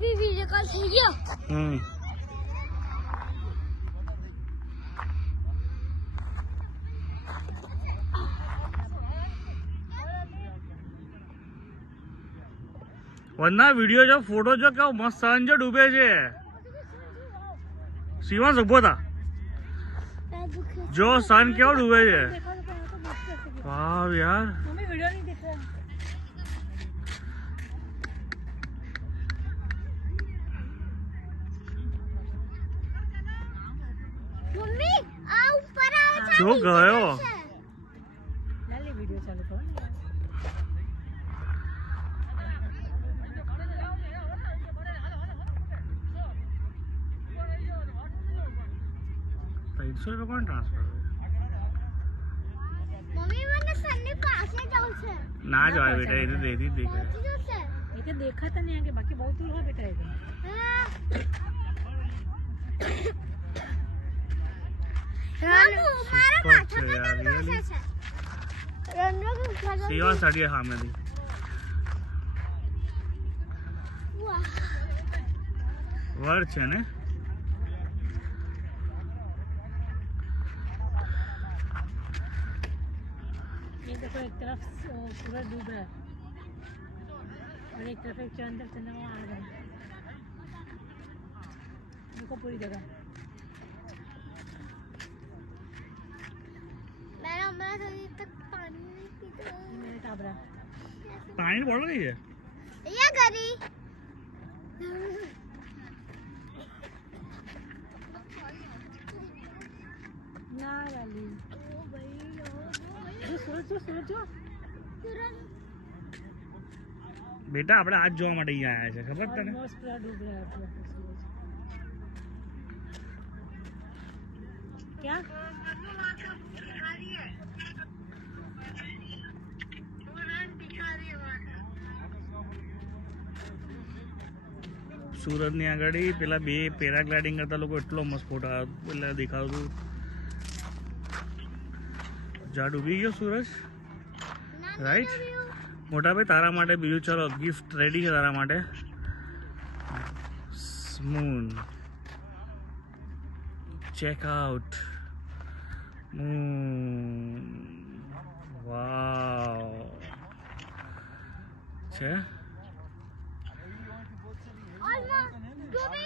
video call થઈ ગયો वरना वीडियो जो फोटो जो क्या मस्त सन जो डूबे छे शिवांश उभो था जो सन क्यों डूबे छे वाह यार મમ્મી વિડિયો નહીં દેખ રહા મમ્મી આ ઉપર આવે છે જો ગયો લાલી વિડિયો ચાલુ કરો ₹300 કોણ ટ્રાન્સફર મમ્મી મને સનની પાસે જાવ છે ના જવાય બેટા એ તો દેતી જ દેખાય એ તો દેખાતા નહીં આગે બાકી બહુ દૂર હોય બેટા એ રાનુ મારા માથા પર કેમ બેસે છે રાનુ સેવા સાડીએ સામેથી વાહ વર છે ને ये देखो एक तरफ सूरज डूब रहा है और एक तरफ एक चंद्र चंद्रमा आ रहा है देखो पूरी जगह मैंने हमारा शरीर तक पानी नहीं पीता मेरे टाबरा પાણી બોટલ કઈ છે ये गरी ना वाली ओ भाई जो सूरज जो બેટા આપણે આજ જોવા માટે અહીંયા આવ્યા છે ખબર તને ऑलमोस्ट पूरा डूब रहा है पूरा सूरज क्या સુરત ની આગળ પેલા બે પેરાગ્લાઇડિંગ કરતા લોકો એટલો મસ્ત ફોટો પેલા દેખાતું જા ડૂબી ગયો સૂરજ રાઈટ મોટા ભાઈ તારા માટે બીજું ચલો ગિફ્ટ રેડી છે તારા માટે મૂન ચેક આઉટ મૂન વાવ છે ऑलमोस्ट डूबे